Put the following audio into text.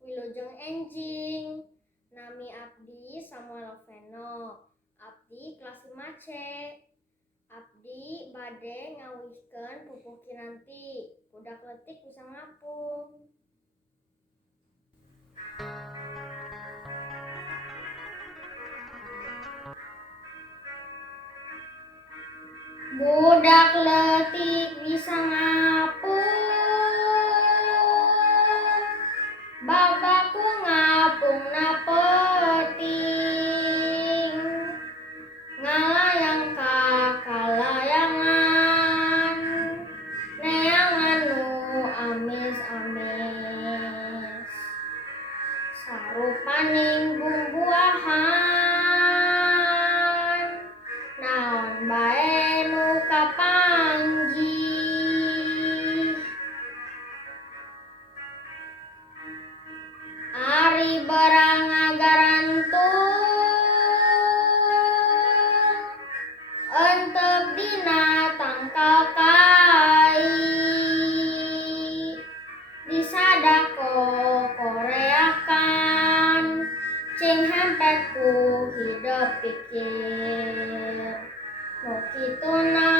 Wilujeng enjing. Nami abdi Samuel Veno. Abdi kelas 5C. Abdi bade ngawihkeun pupuh kinanti. Budak leutik bisa ngapung. Budak leutik bisa ngapung, bapakku ngapungna peuting, ngalayang ka kalayangan, neangan nu amis-amis, sarupaning bumbuahan, naon bae nu kapanggih. Ari berang ngagarantung, entep dina tangkal kai, disadako koreakan, cing hempek ku hidep pikir. Nu kituna